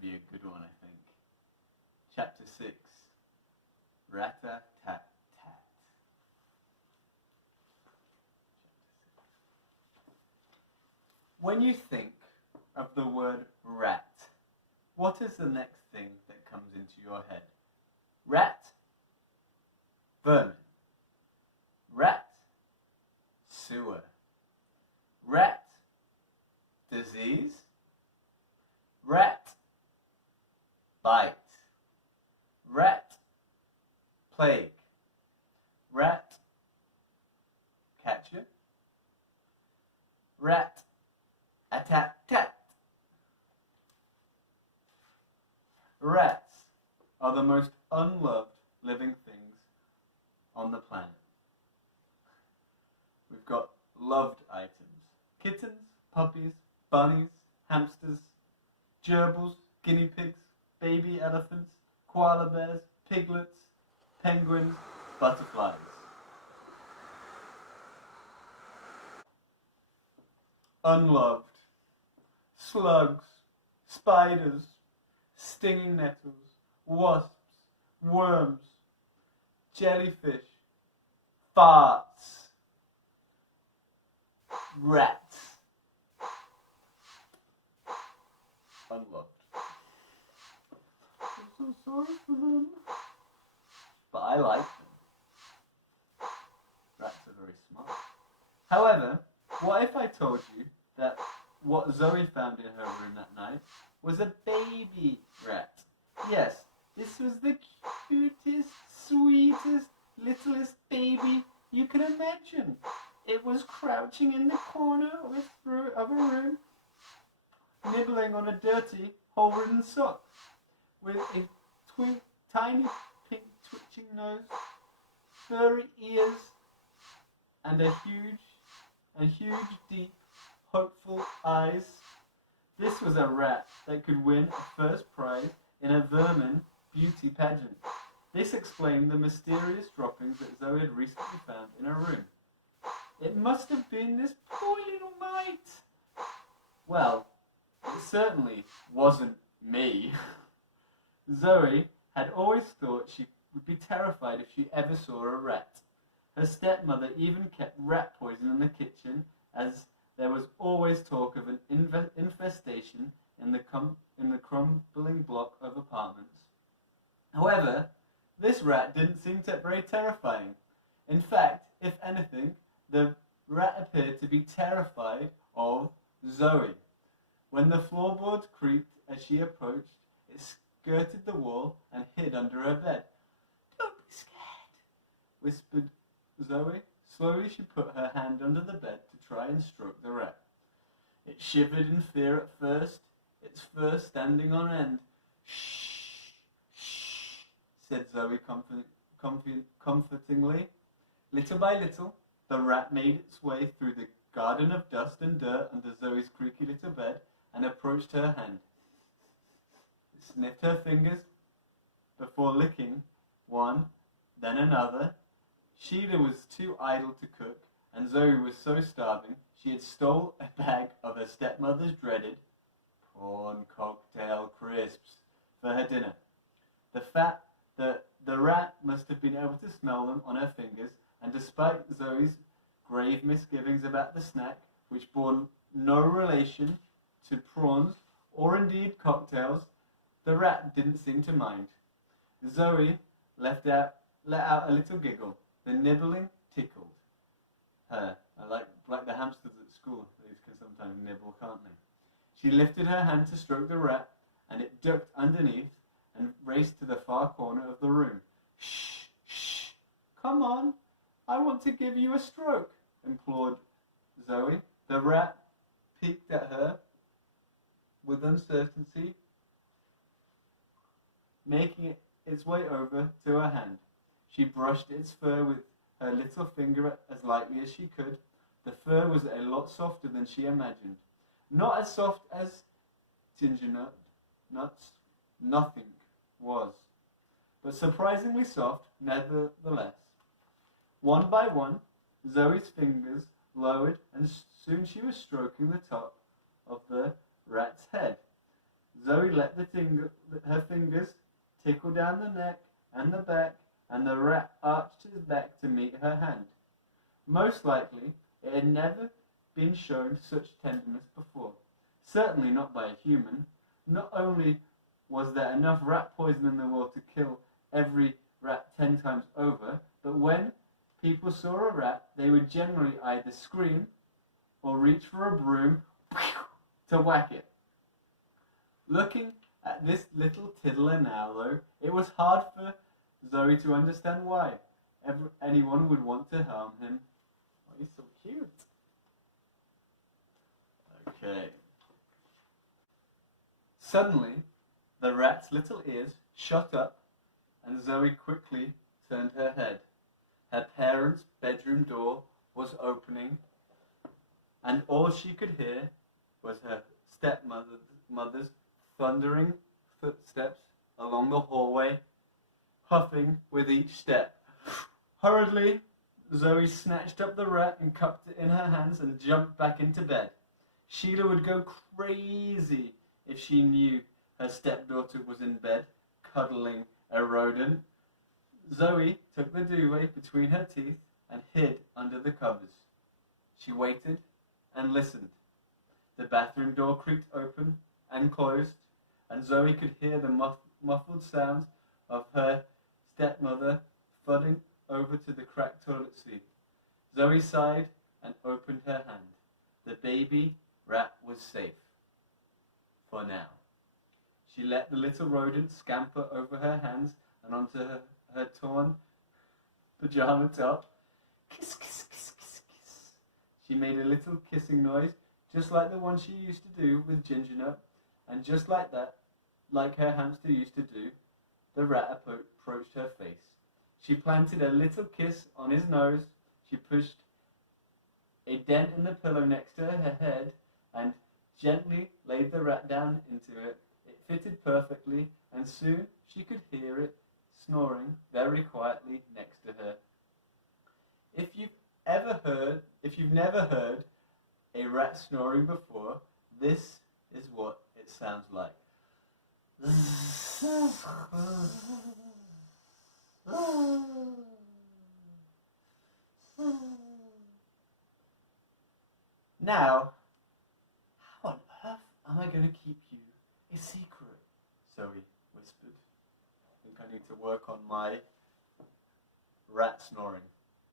to be a good one, I think. Chapter 6. Rat-a-tat-tat. When you think of the word rat, what is the next thing that comes into your head? Rat, vermin. Rat, sewer. Rat, disease. Rat, bite. Rat, plague. Rat, catcher. Rat, a-tat-tat. Rats are the most unloved living things on the planet. We've got loved items. Kittens, puppies, bunnies, hamsters, gerbils, guinea pigs, baby elephants, koala bears, piglets, penguins, butterflies. Unloved. Slugs, spiders, stinging nettles, wasps, worms, jellyfish, farts, rats. Unloved. I'm so sorry for them. But I like them. Rats are very smart. However, what if I told you that what Zoe found in her room that night was a baby rat? Yes, this was the cutest, sweetest, littlest baby you can imagine. It was crouching in the corner of a room, nibbling on a dirty, hole-ridden sock, with a tiny pink twitching nose, furry ears, and huge, deep, hopeful eyes. This was a rat that could win a first prize in a vermin beauty pageant. This explained the mysterious droppings that Zoe had recently found in her room. It must have been this poor little mite. Well, it certainly wasn't me. Zoe had always thought she would be terrified if she ever saw a rat. Her stepmother even kept rat poison in the kitchen, as there was always talk of an infestation in the crumbling block of apartments. However, this rat didn't seem very terrifying. In fact, if anything, the rat appeared to be terrified of Zoe. When the floorboards creaked as she approached, it skirted the wall and hid under her bed. "Don't be scared," whispered Zoe. Slowly she put her hand under the bed to try and stroke the rat. It shivered in fear at first, its fur standing on end. "Shh, shh," said Zoe comfortingly. Little by little, the rat made its way through the garden of dust and dirt under Zoe's creaky little bed and approached her hand. It sniffed her fingers before licking one, then another. Sheila was too idle to cook, and Zoe was so starving she had stole a bag of her stepmother's dreaded prawn cocktail crisps for her dinner. The rat must have been able to smell them on her fingers, and despite Zoe's grave misgivings about the snack, which bore no relation to prawns or indeed cocktails, the rat didn't seem to mind. Zoe let out a little giggle. The nibbling tickled her. Like the hamsters at school. They can sometimes nibble, can't they? She lifted her hand to stroke the rat, and it ducked underneath and raced to the far corner of the room. "Shh, shh, come on. I want to give you a stroke," implored Zoe. The rat peeked at her with uncertainty, making its way over to her hand. She brushed its fur with her little finger as lightly as she could. The fur was a lot softer than she imagined. Not as soft as ginger nuts, nothing was, but surprisingly soft nevertheless. One by one, Zoe's fingers lowered, and soon she was stroking the top of the rat's head. Zoe Zoe let her fingers tickle down the neck and the back, and the rat arched his back to meet her hand. Most likely, it had never been shown such tenderness before. Certainly not by a human. Not only was there enough rat poison in the world to kill every rat 10 times over, but when people saw a rat, they would generally either scream or reach for a broom to whack it. Looking at this little tiddler now, though, it was hard for Zoe to understand why anyone would want to harm him. Oh, he's so cute. Okay. Suddenly, the rat's little ears shot up, and Zoe quickly turned her head. Her parents' bedroom door was opening, and all she could hear was her stepmother's thundering footsteps along the hallway, huffing with each step. Hurriedly, Zoe snatched up the rat and cupped it in her hands and jumped back into bed. Sheila would go crazy if she knew her stepdaughter was in bed, cuddling a rodent. Zoe took the duvet between her teeth and hid under the covers. She waited and listened. The bathroom door creaked open and closed, and Zoe could hear the muffled sounds of her stepmother thudding over to the cracked toilet seat. Zoe sighed and opened her hand. The baby rat was safe. For now. She let the little rodent scamper over her hands and onto her torn pajama top. Kiss, kiss, kiss, kiss, kiss. She made a little kissing noise, just like the one she used to do with Ginger Nut, and just like that, like her hamster used to do, the rat approached her face. She planted a little kiss on his nose. She pushed a dent in the pillow next to her head and gently laid the rat down into it. It fitted perfectly, and soon she could hear it snoring very quietly next to her. If you've never heard a rat snoring before, this is what it sounds like. Now, how on earth am I going to keep you a secret? Zoe whispered. I think I need to work on my rat snoring.